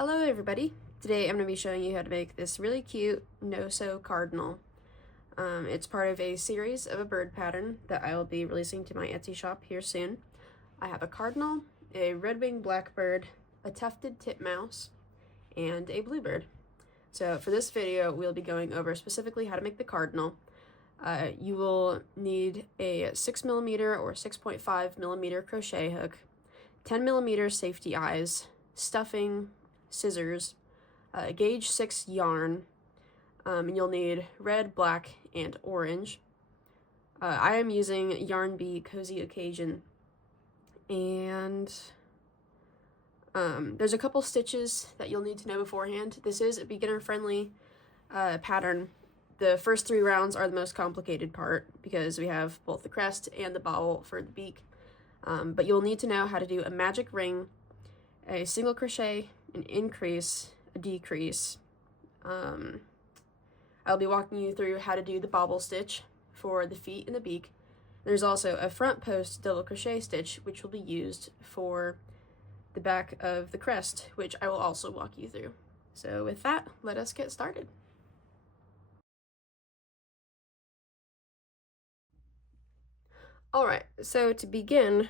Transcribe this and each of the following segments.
Hello everybody! Today I'm going to be showing you how to make this really cute no-sew cardinal. It's part of a series of a bird pattern that I will be releasing to my Etsy shop here soon. I have a cardinal, a red-winged blackbird, a tufted titmouse, and a bluebird. So for this video we'll be going over specifically how to make the cardinal. You will need a 6mm or 6.5mm crochet hook, 10mm safety eyes, stuffing, scissors, gauge 6 yarn, and you'll need red, black, and orange. I am using Yarn Bee Cozy Occasion, and there's a couple stitches that you'll need to know beforehand. This is a beginner-friendly pattern. The first 3 rounds are the most complicated part because we have both the crest and the bobble for the beak, but you'll need to know how to do a magic ring, a single crochet, an increase, a decrease. I'll be walking you through how to do the bobble stitch for the feet and the beak. There's also a front post double crochet stitch which will be used for the back of the crest, which I will also walk you through. So with that, let us get started. Alright, so to begin,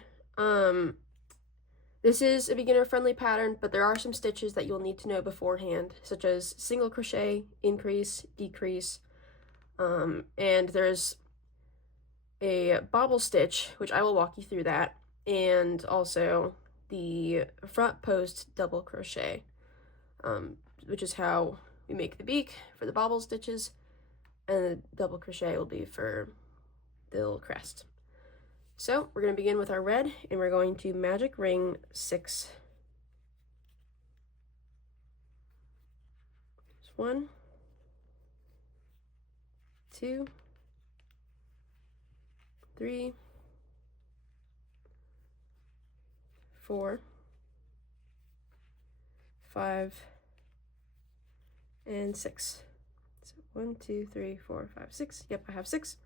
this is a beginner-friendly pattern, but there are some stitches that you'll need to know beforehand, such as single crochet, increase, decrease, and there's a bobble stitch, which I will walk you through that, and also the front post double crochet, which is how we make the beak for the bobble stitches, and the double crochet will be for the little crest. So we're going to begin with our red, and we're going to magic ring 6. There's 1, 2, 3, 4, 5, and 6. So 1, 2, 3, 4, 5, 6. Yep, I have 6.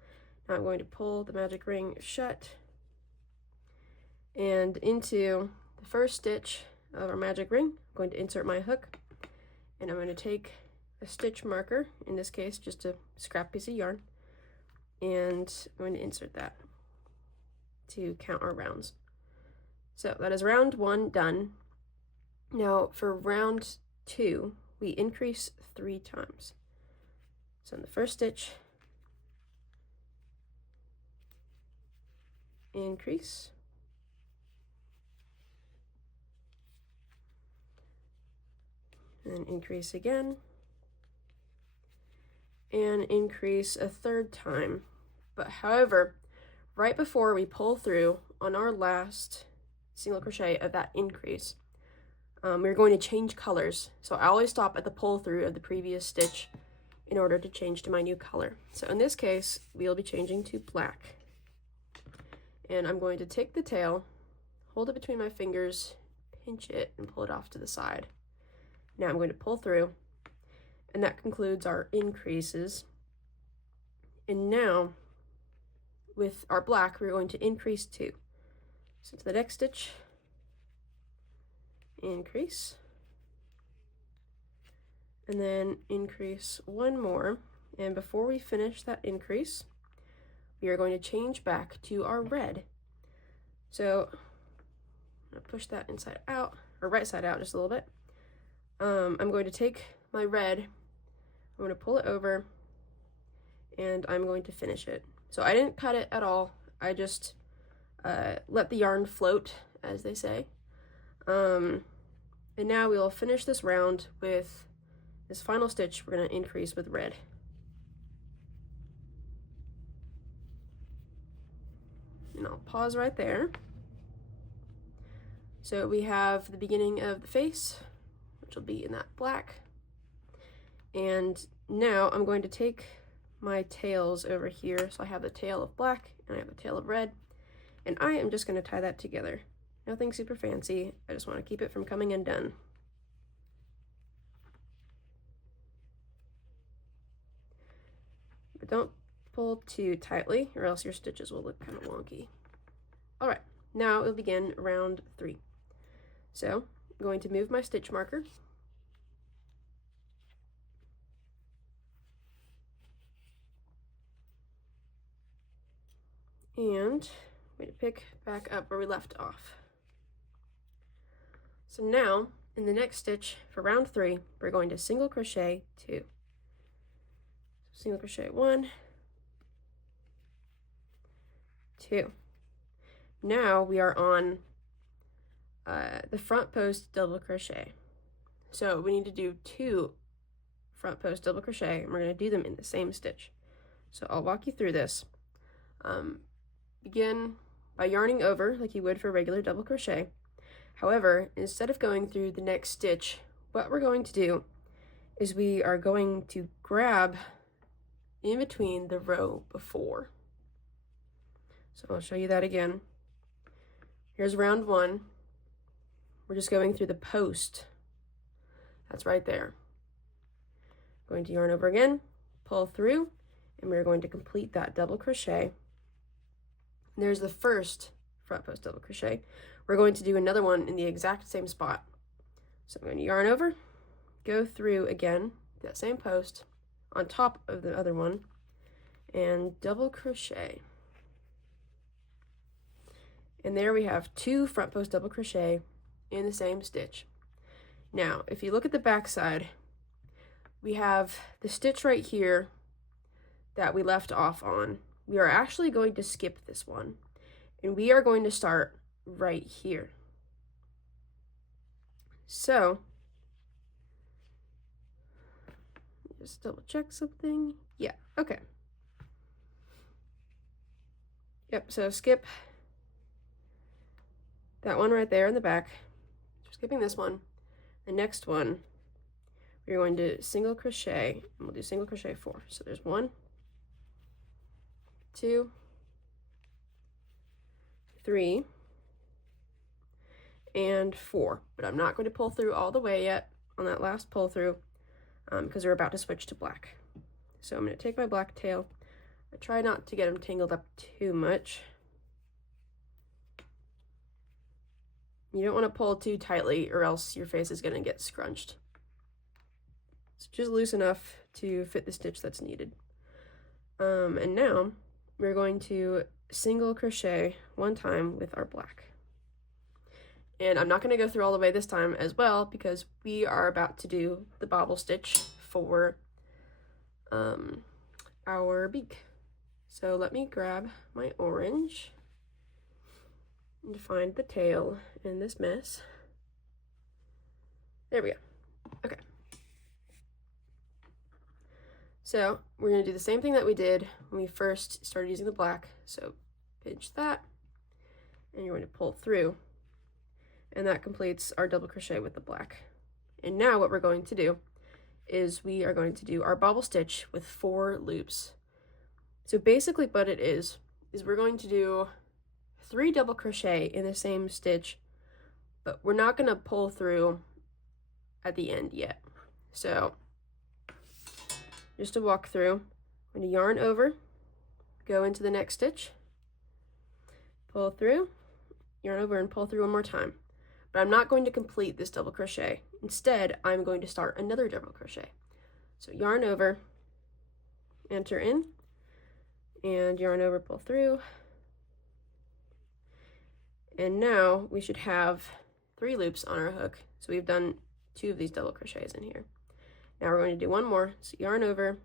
Now I'm going to pull the magic ring shut and into the first stitch of our magic ring. I'm going to insert my hook, and I'm going to take a stitch marker, in this case just a scrap piece of yarn, and I'm going to insert that to count our rounds. So that is round 1 done. Now for round 2 we increase 3 times. So in the first stitch, increase, and increase again, and increase a 3rd time. But however, right before we pull through on our last single crochet of that increase, we're going to change colors. So I always stop at the pull through of the previous stitch in order to change to my new color. So in this case, we'll be changing to black. And I'm going to take the tail, hold it between my fingers, pinch it, and pull it off to the side. Now I'm going to pull through, and that concludes our increases. And now, with our black, we're going to increase 2. So to the next stitch, increase, and then increase 1 more. And before we finish that increase, we are going to change back to our red. So I'm going to push that inside out, or right side out just a little bit. I'm going to take my red, I'm going to pull it over, and I'm going to finish it. So I didn't cut it at all, I just let the yarn float, as they say. And now we will finish this round with this final stitch. We're going to increase with red. And I'll pause right there. So we have the beginning of the face, which will be in that black. And now I'm going to take my tails over here. So I have the tail of black and I have the tail of red, and I am just going to tie that together. Nothing super fancy, I just want to keep it from coming undone. But don't pull too tightly or else your stitches will look kind of wonky. Alright, now we'll begin round 3. So I'm going to move my stitch marker, And I'm going to pick back up where we left off. So now, in the next stitch for round 3, we're going to single crochet 2. So single crochet 1, 2. Now we are on the front post double crochet. So we need to do 2 front post double crochet, and we're going to do them in the same stitch. So I'll walk you through this. Begin by yarning over like you would for regular double crochet. However, instead of going through the next stitch, what we're going to do is we are going to grab in between the row before. So I'll show you that again. Here's round 1. We're just going through the post. That's right there. Going to yarn over again, pull through, and we're going to complete that double crochet. And there's the first front post double crochet. We're going to do another one in the exact same spot. So I'm going to yarn over, go through again, that same post, on top of the other one, and double crochet. And there we have 2 front post double crochet in the same stitch. Now, if you look at the back side, we have the stitch right here that we left off on. We are actually going to skip this one, and we are going to start right here. So, just double check something. Yeah, okay. Yep, so skip that one right there in the back. Skipping this one. The next one, we're going to single crochet, and we'll do single crochet 4. So there's 1, 2, 3, and 4. But I'm not going to pull through all the way yet on that last pull through because we're about to switch to black. So I'm going to take my black tail. I try not to get them tangled up too much. You don't want to pull too tightly or else your face is going to get scrunched. It's just loose enough to fit the stitch that's needed. And now we're going to single crochet 1 time with our black. And I'm not going to go through all the way this time as well because we are about to do the bobble stitch for our beak. So let me grab my orange and find the tail in this mess. There we go. Okay. So we're going to do the same thing that we did when we first started using the black. So pinch that, and you're going to pull through, and that completes our double crochet with the black. And now what we're going to do is we are going to do our bobble stitch with 4 loops. So basically what it is we're going to do 3 double crochet in the same stitch, but we're not going to pull through at the end yet. So just to walk through, I'm going to yarn over, go into the next stitch, pull through, yarn over and pull through 1 more time. But I'm not going to complete this double crochet. Instead, I'm going to start another double crochet. So yarn over, enter in, and yarn over, pull through. And now we should have 3 loops on our hook. So we've done 2 of these double crochets in here. Now we're going to do 1 more. So yarn over,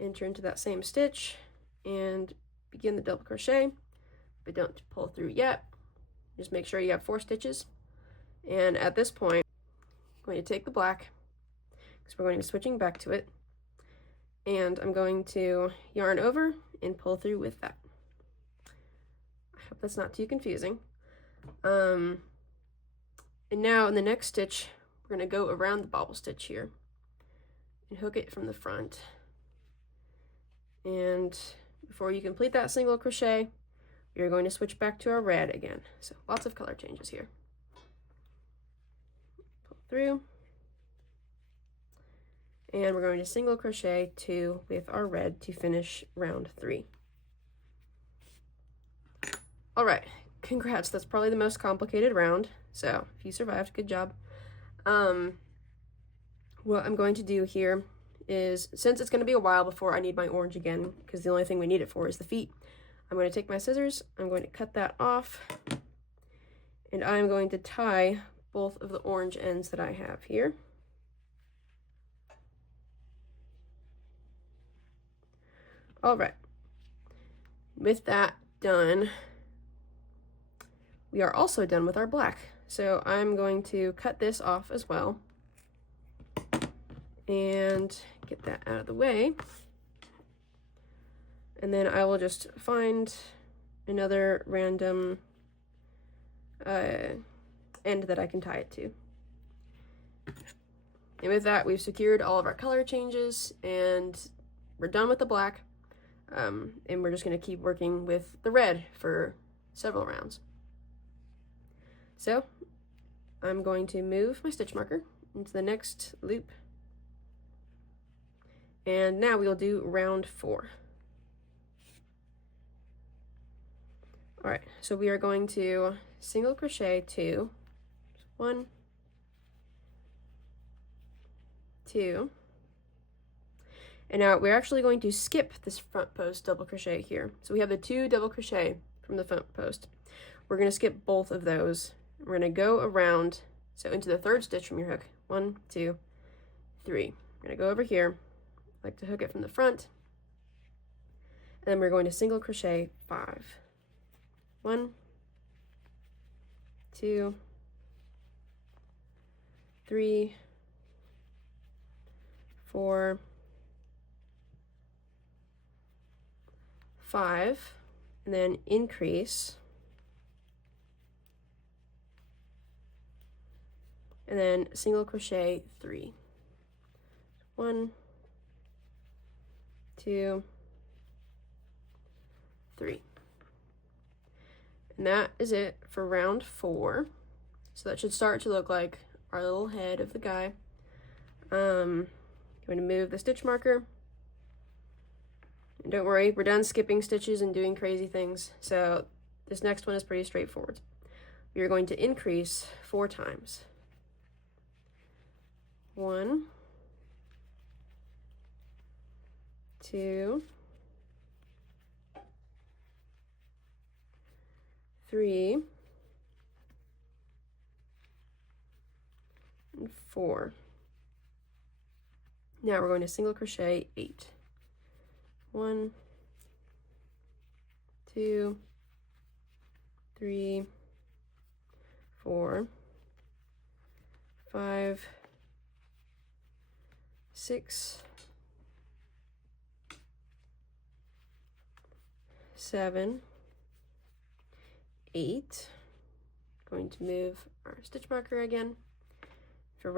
enter into that same stitch, and begin the double crochet, but don't pull through yet. Just make sure you have 4 stitches. And at this point, I'm going to take the black, because we're going to be switching back to it, and I'm going to yarn over and pull through with that. Hope that's not too confusing. And now in the next stitch, we're going to go around the bobble stitch here and hook it from the front. And before you complete that single crochet, you're going to switch back to our red again. So lots of color changes here. Pull through. And we're going to single crochet 2 with our red to finish round 3. All right, congrats. That's probably the most complicated round. So if you survived, good job. What I'm going to do here is, since it's going to be a while before I need my orange again, because the only thing we need it for is the feet, I'm going to take my scissors, I'm going to cut that off, and I'm going to tie both of the orange ends that I have here. All right, with that done, we are also done with our black. So I'm going to cut this off as well and get that out of the way. And then I will just find another random end that I can tie it to. And with that, we've secured all of our color changes and we're done with the black. And we're just going to keep working with the red for several rounds. So I'm going to move my stitch marker into the next loop. And now we'll do round 4. All right, so we are going to single crochet 2, 1, 2, and now we're actually going to skip this front post double crochet here. So we have the 2 double crochet from the front post. We're going to skip both of those. We're going to go around, so into the 3rd stitch from your hook. 1, 2, 3. We're going to go over here. I like to hook it from the front, and then we're going to single crochet 5. 1, 2, 3, 4, 5, and then increase, and then single crochet 3. 1, 2, 3. And that is it for round 4. So that should start to look like our little head of the guy. I'm going to move the stitch marker. And don't worry, we're done skipping stitches and doing crazy things. So this next one is pretty straightforward. We are going to increase 4 times. 1, 2, 3, and 4. Now we're going to single crochet 8. 1, 2, 3, 4, 5, 6, 7, 8. Going to move our stitch marker again. For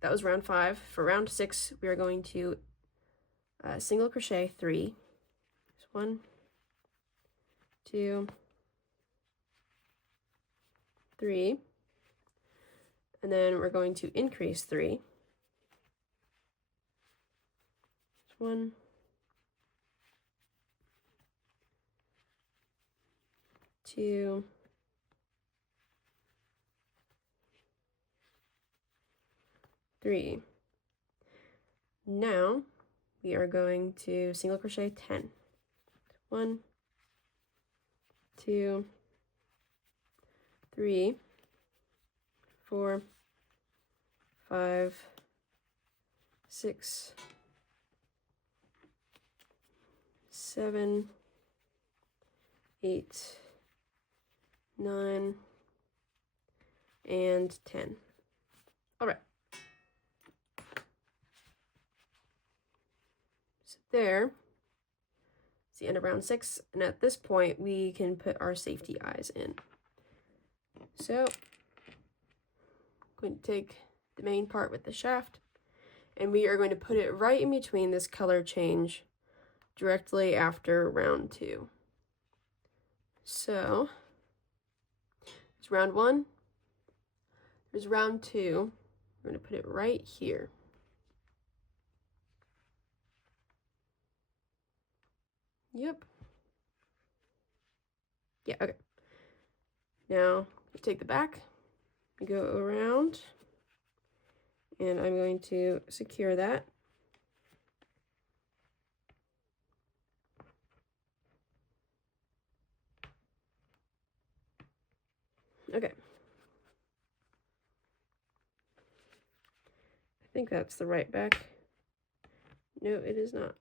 that was round 5. For round 6, we are going to single crochet 3. 1, 2, 3, and then we're going to increase 3. 1, 2, 3. Now we are going to single crochet 10. 1, 2, 3, 4, 5, 6, 7, 8, 9, and 10. All right. So there is the end of round 6, and at this point we can put our safety eyes in. So I'm going to take the main part with the shaft, and we are going to put it right in between this color change directly after round 2. So it's round 1, there's round 2, we're going to put it right here. Yep. Yeah, okay. Now you take the back, you go around, and I'm going to secure that. think that's the right back. No, it is not.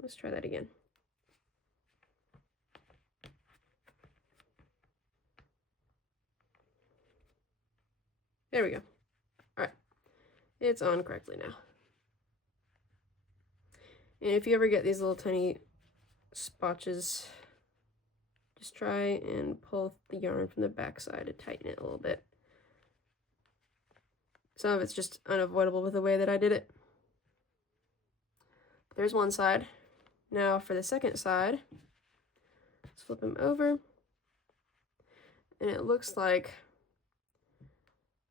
Let's try that again. There we go. All right, it's on correctly now. And if you ever get these little tiny spotches, just try and pull the yarn from the back side to tighten it a little bit. Some of it's just unavoidable with the way that I did it. There's one side. Now for the second side, let's flip them over. And it looks like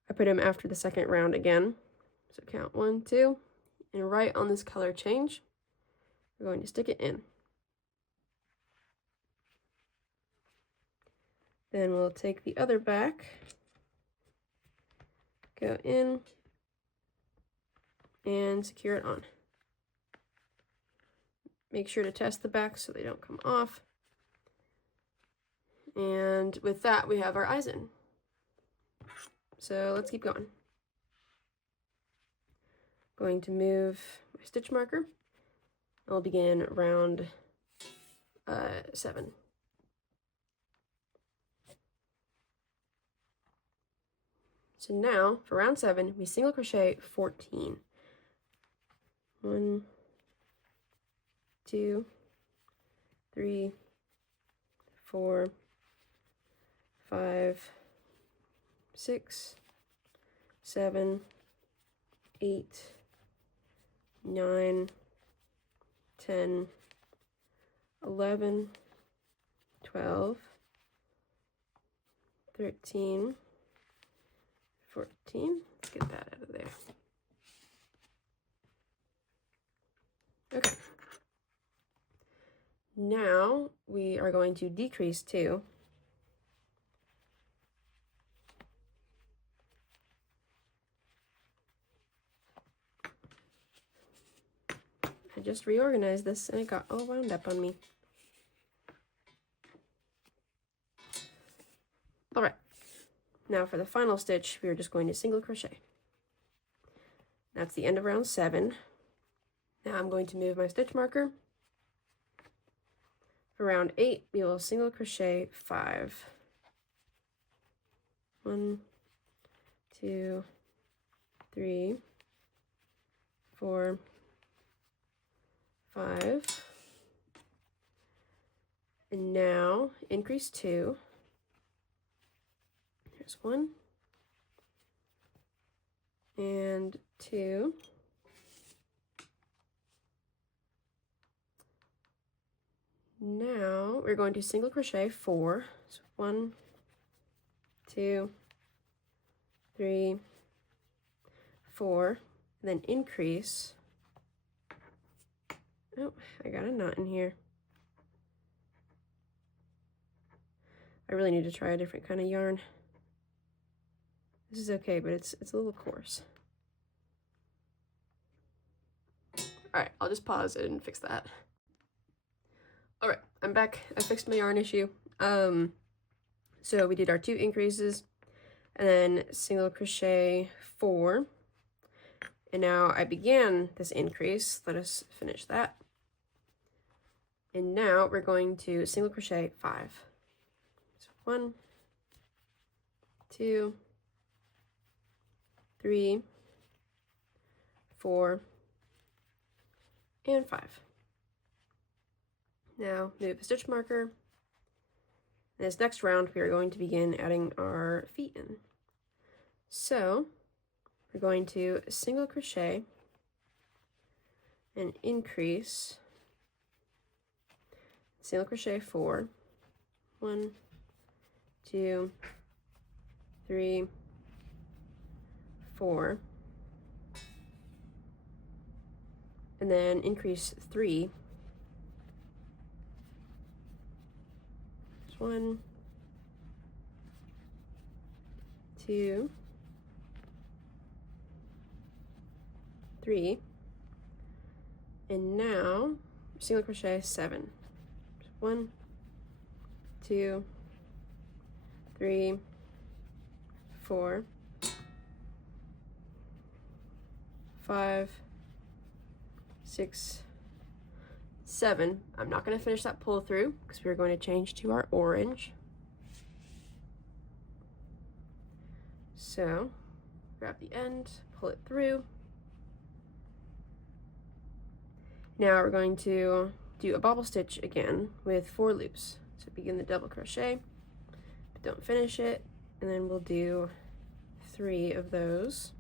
I put them after the second round again. So count 1, 2, and right on this color change, we're going to stick it in. Then we'll take the other back, go in, and secure it on. Make sure to test the back so they don't come off. And with that, we have our eyes in. So let's keep going. Going to move my stitch marker. I'll begin round 7. So now for round 7, we single crochet 14. 1, 2, 3, 4, 5, 6, 7, 8, 9, 10, 11, 12, 13, 14. Let's get that out of there. Okay. Now we are going to decrease 2. I just reorganized this and it got all wound up on me. All right. Now for the final stitch, we are just going to single crochet. That's the end of round 7. Now I'm going to move my stitch marker. For round 8, we will single crochet 5. 1, 2, 3, 4, 5. And now increase 2. There's 1 and 2. Now we're going to single crochet 4. So 1, 2, 3, 4, and then increase. Oh, I got a knot in here. I really need to try a different kind of yarn. This is okay, but it's a little coarse. All right, I'll just pause it and fix that. All right, I'm back. I fixed my yarn issue. So we did our 2 increases and then single crochet 4. And now I began this increase. Let us finish that. And now we're going to single crochet 5. So 1, 2, 3, 4, and 5. Now move the stitch marker. In this next round, we are going to begin adding our feet in. So we're going to single crochet and increase, single crochet 4, 1, 2, 3, 4, and then increase 3. 1, 2, 3, and now single crochet 7. 1, 2, 3, 4, 5, 6, 7. I'm not going to finish that pull through because we're going to change to our orange. So grab the end, pull it through. Now we're going to do a bobble stitch again with 4 loops. So begin the double crochet, but don't finish it, and then we'll do 3 of those.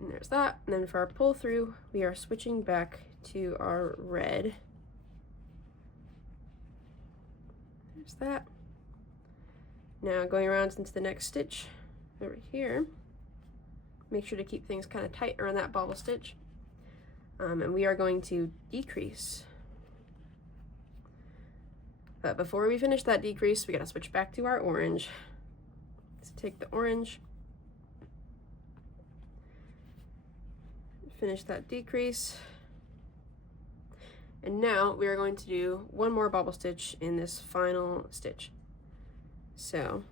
And there's that. And then for our pull through, we are switching back to our red. There's that. Now going around into the next stitch over here, make sure to keep things kind of tight around that bobble stitch. And we are going to decrease. But before we finish that decrease, we gotta switch back to our orange. So take the orange, finish that decrease, and now we are going to do one more bobble stitch in this final stitch. So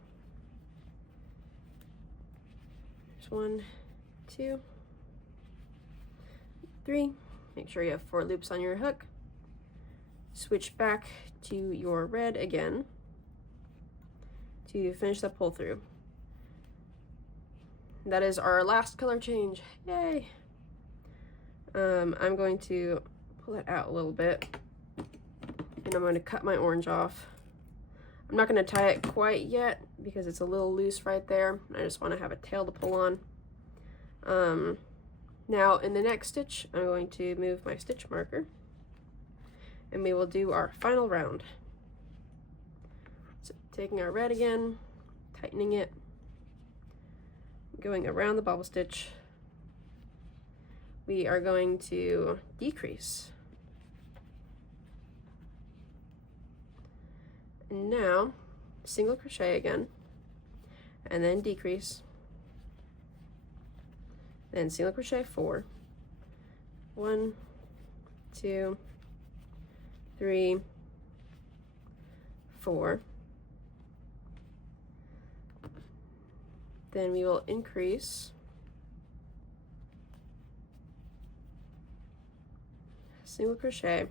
there's 1, 2, 3. Make sure you have 4 loops on your hook. Switch back to your red again to finish the pull through. That is our last color change. Yay! I'm going to pull it out a little bit, and I'm going to cut my orange off. I'm not going to tie it quite yet because it's a little loose right there. I just want to have a tail to pull on. Now in the next stitch, I'm going to move my stitch marker, and we will do our final round. So taking our red again, tightening it, going around the bobble stitch, we are going to decrease. And now single crochet again, and then decrease, then single crochet 4, 1, 2, 3, 4. Then we will increase, single crochet,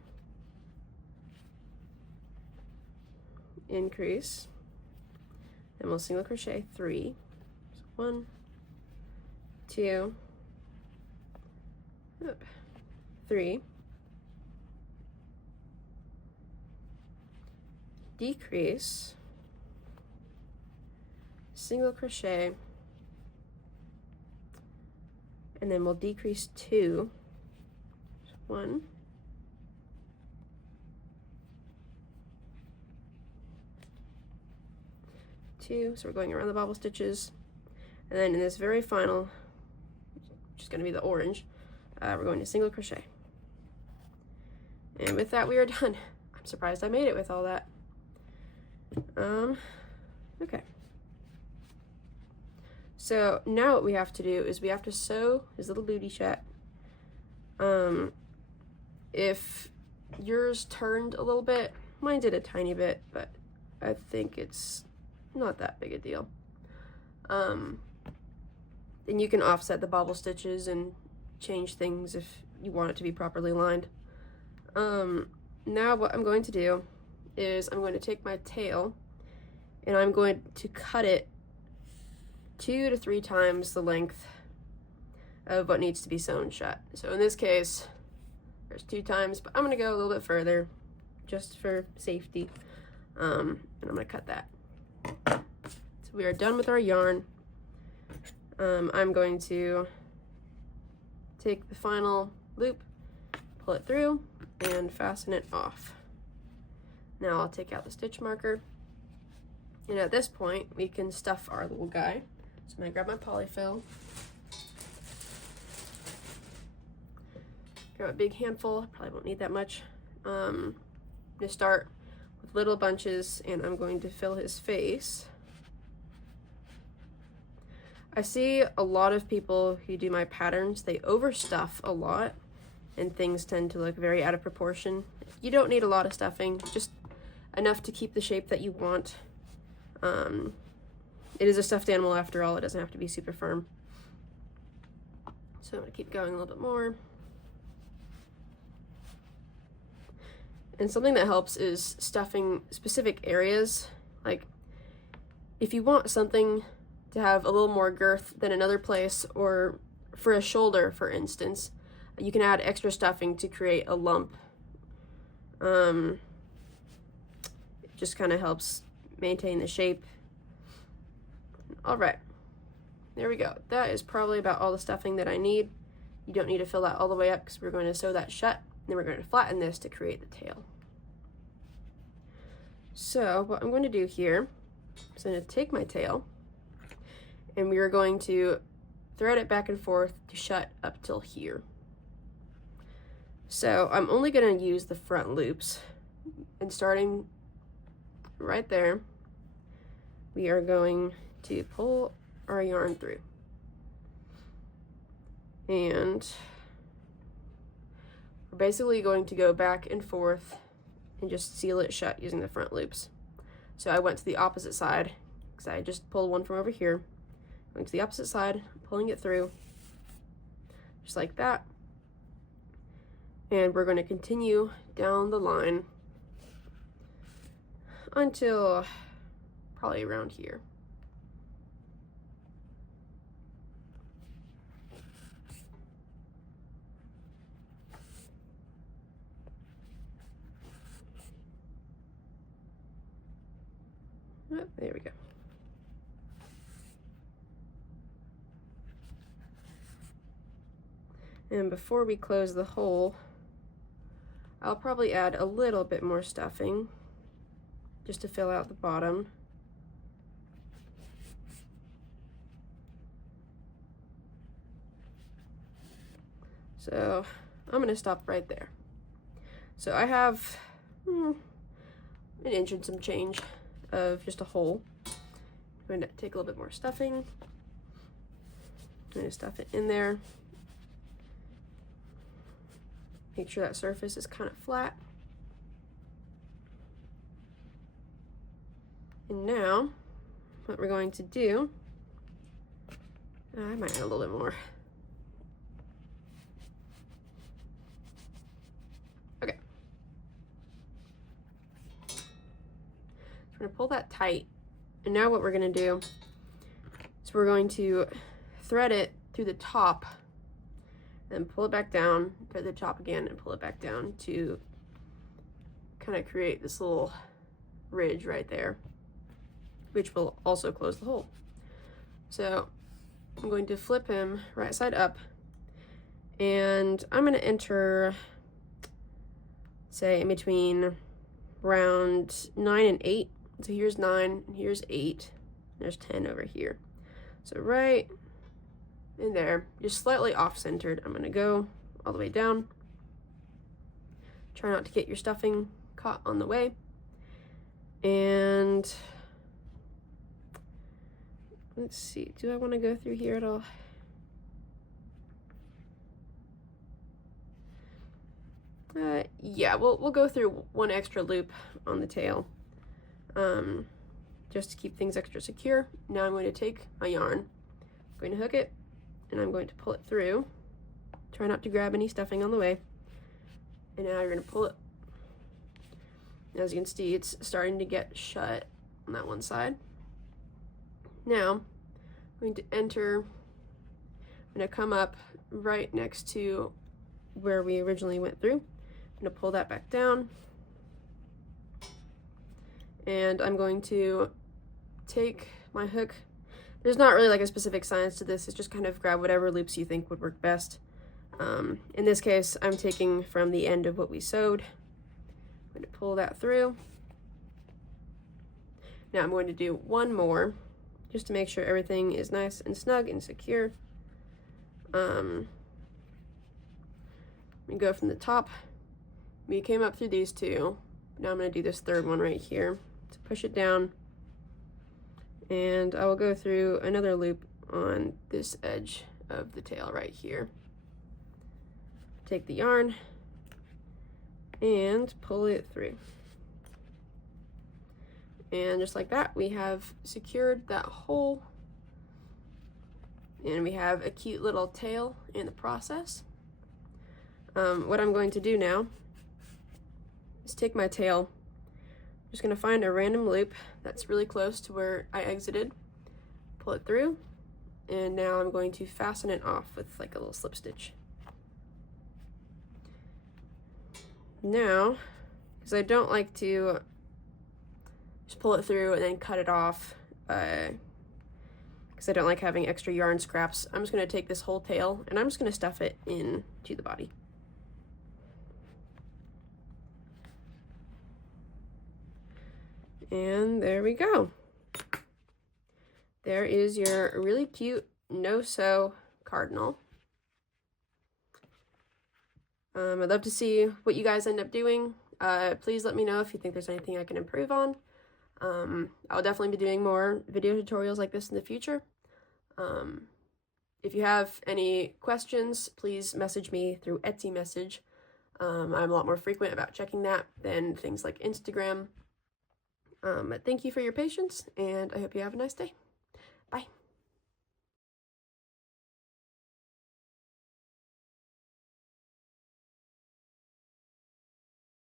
increase, then we'll single crochet 3. So 1, 2, 3, decrease, single crochet, and then we'll decrease 2. So 1, 2, so we're going around the bobble stitches, and then in this very final, which is going to be the orange, we're going to single crochet. And with that, we are done. I'm surprised I made it with all that. Okay. So now what we have to do is we have to sew his little booty shut. If yours turned a little bit, mine did a tiny bit, but I think it's not that big a deal. Then you can offset the bobble stitches and change things if you want it to be properly lined. Now what I'm going to do is I'm going to take my tail and I'm going to cut it 2 to 3 times the length of what needs to be sewn shut. So in this case, there's 2 times, but I'm going to go a little bit further just for safety. And I'm going to cut that. So we are done with our yarn. I'm going to take the final loop, pull it through, and fasten it off. Now I'll take out the stitch marker, and at this point we can stuff our little guy. So I'm going to grab my polyfill, grab a big handful, probably won't need that much. I'm going to start with little bunches, and I'm going to fill his face. I see a lot of people who do my patterns, they overstuff a lot and things tend to look very out of proportion. You don't need a lot of stuffing, just enough to keep the shape that you want. it is a stuffed animal after all. It doesn't have to be super firm. So I'm going to keep going a little bit more. And something that helps is stuffing specific areas. Like if you want something to have a little more girth than another place, or for a shoulder, for instance, you can add extra stuffing to create a lump. It just kind of helps maintain the shape. All right, there we go. That is probably about all the stuffing that I need. You don't need to fill that all the way up because we're going to sew that shut, and then we're going to flatten this to create the tail. So what I'm going to do here is I'm going to take my tail, and we are going to thread it back and forth to shut up till here. So I'm only going to use the front loops, and starting right there, we are going to pull our yarn through. And we're basically going to go back and forth and just seal it shut using the front loops. So I went to the opposite side because I just pulled one from over here. Going to the opposite side, pulling it through, just like that. And we're going to continue down the line until probably around here. Oh, there we go. And before we close the hole, I'll probably add a little bit more stuffing just to fill out the bottom. So I'm going to stop right there. So I have an inch and some change of just a hole. I'm going to take a little bit more stuffing. I'm going to stuff it in there. Make sure that surface is kind of flat. And now, what we're going to do, I might add a little bit more. Okay. So we're going to pull that tight. And now what we're going to do is we're going to thread it through the top, and pull it back down, thread the top again, and pull it back down to kind of create this little ridge right there, which will also close the hole. So I'm going to flip him right side up, and I'm going to enter, say, in between round 9 and 8. So here's 9, and here's 8, and there's 10 over here. So right in there, just slightly off-centered, I'm going to go all the way down. Try not to get your stuffing caught on the way. And let's see, do I want to go through here at all? Yeah, we'll go through one extra loop on the tail, just to keep things extra secure. Now I'm going to take my yarn, I'm going to hook it, and I'm going to pull it through. Try not to grab any stuffing on the way. And now you're going to pull it. As you can see, it's starting to get shut on that one side. Now, I'm going to enter, I'm going to come up right next to where we originally went through. I'm going to pull that back down. And I'm going to take my hook. There's not really like a specific science to this. It's just kind of grab whatever loops you think would work best. In this case, I'm taking from the end of what we sewed. I'm going to pull that through. Now I'm going to do one more just to make sure everything is nice and snug and secure. We go from the top. We came up through these two. Now I'm going to do this third one right here. So push it down. And I will go through another loop on this edge of the tail right here. Take the yarn and pull it through. And just like that, we have secured that hole, and we have a cute little tail in the process. What I'm going to do now is take my tail, I'm just going to find a random loop that's really close to where I exited, pull it through, and now I'm going to fasten it off with like a little slip stitch. Now, because I don't like to just pull it through and then cut it off, because I don't like having extra yarn scraps, I'm just going to take this whole tail and I'm just going to stuff it into the body. And there we go. There is your really cute no-sew cardinal. I'd love to see what you guys end up doing. Please let me know if you think there's anything I can improve on. I'll definitely be doing more video tutorials like this in the future. If you have any questions, please message me through Etsy message. I'm a lot more frequent about checking that than things like Instagram. But thank you for your patience, and I hope you have a nice day. Bye.